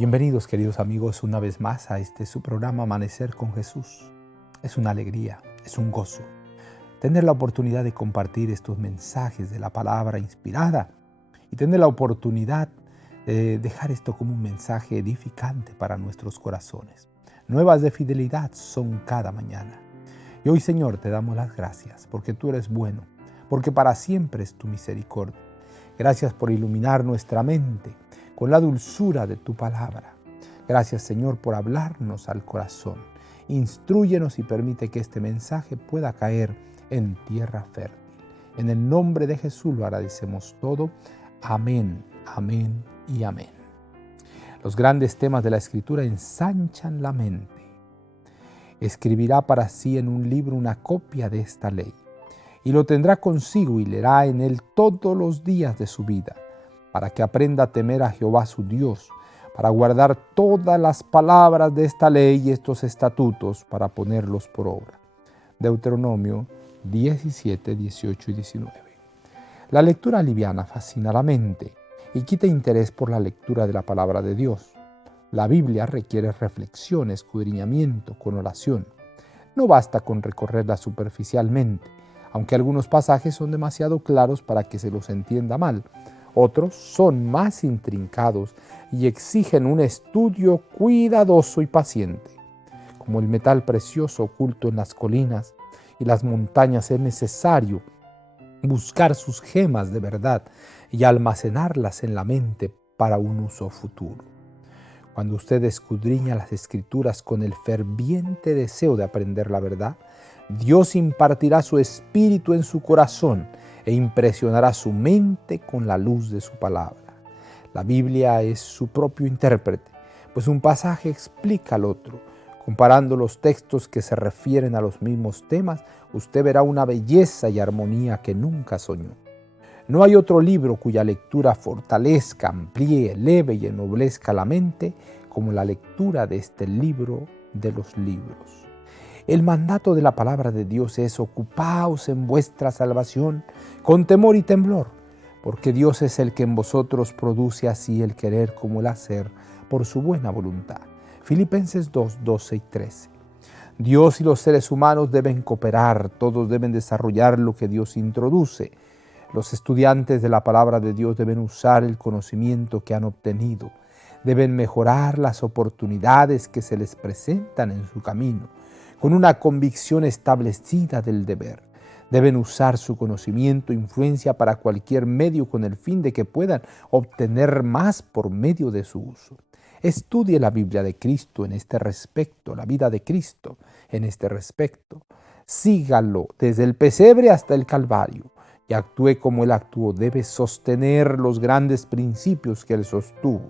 Bienvenidos, queridos amigos, una vez más a su programa Amanecer con Jesús. Es una alegría, es un gozo tener la oportunidad de compartir estos mensajes de la palabra inspirada y tener la oportunidad de dejar esto como un mensaje edificante para nuestros corazones. Nuevas de fidelidad son cada mañana. Y hoy, Señor, te damos las gracias porque tú eres bueno, porque para siempre es tu misericordia. Gracias por iluminar nuestra mente con la dulzura de tu palabra. Gracias, Señor, por hablarnos al corazón. Instrúyenos y permite que este mensaje pueda caer en tierra fértil. En el nombre de Jesús lo agradecemos todo. Amén, amén y amén. Los grandes temas de la Escritura ensanchan la mente. Escribirá para sí en un libro una copia de esta ley, y lo tendrá consigo y leerá en él todos los días de su vida, para que aprenda a temer a Jehová su Dios, para guardar todas las palabras de esta ley y estos estatutos para ponerlos por obra. Deuteronomio 17, 18 y 19. La lectura liviana fascina la mente y quita interés por la lectura de la palabra de Dios. La Biblia requiere reflexión, escudriñamiento, con oración. No basta con recorrerla superficialmente, aunque algunos pasajes son demasiado claros para que se los entienda mal. Otros son más intrincados y exigen un estudio cuidadoso y paciente. Como el metal precioso oculto en las colinas y las montañas, es necesario buscar sus gemas de verdad y almacenarlas en la mente para un uso futuro. Cuando usted escudriña las Escrituras con el ferviente deseo de aprender la verdad, Dios impartirá su espíritu en su corazón e impresionará su mente con la luz de su palabra. La Biblia es su propio intérprete, pues un pasaje explica al otro. Comparando los textos que se refieren a los mismos temas, usted verá una belleza y armonía que nunca soñó. No hay otro libro cuya lectura fortalezca, amplíe, eleve y ennoblezca la mente como la lectura de este libro de los libros. El mandato de la palabra de Dios es: ocupaos en vuestra salvación con temor y temblor, porque Dios es el que en vosotros produce así el querer como el hacer por su buena voluntad. Filipenses 2, 12 y 13. Dios y los seres humanos deben cooperar, todos deben desarrollar lo que Dios introduce. Los estudiantes de la palabra de Dios deben usar el conocimiento que han obtenido, deben mejorar las oportunidades que se les presentan en su camino, con una convicción establecida del deber. Deben usar su conocimiento e influencia para cualquier medio con el fin de que puedan obtener más por medio de su uso. Estudie la Biblia de Cristo en este respecto, la vida de Cristo en este respecto. Sígalo desde el pesebre hasta el Calvario y actúe como Él actuó. Debe sostener los grandes principios que Él sostuvo.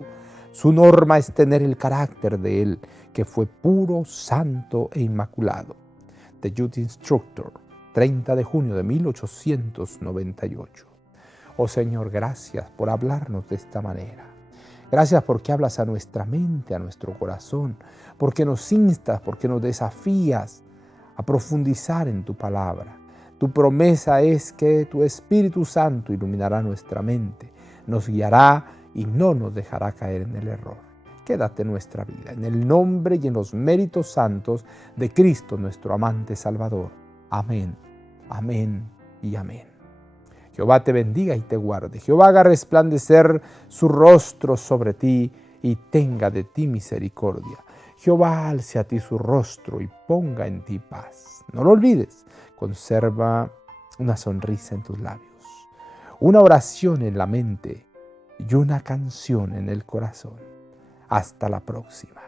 Su norma es tener el carácter de Él, que fue puro, santo e inmaculado. The Youth Instructor, 30 de junio de 1898. Oh Señor, gracias por hablarnos de esta manera. Gracias porque hablas a nuestra mente, a nuestro corazón, porque nos instas, porque nos desafías a profundizar en tu palabra. Tu promesa es que tu Espíritu Santo iluminará nuestra mente, nos guiará y no nos dejará caer en el error. Quédate en nuestra vida, en el nombre y en los méritos santos de Cristo, nuestro amante Salvador. Amén, amén y amén. Jehová te bendiga y te guarde. Jehová haga resplandecer su rostro sobre ti y tenga de ti misericordia. Jehová alce a ti su rostro y ponga en ti paz. No lo olvides, conserva una sonrisa en tus labios, una oración en la mente y una canción en el corazón. Hasta la próxima.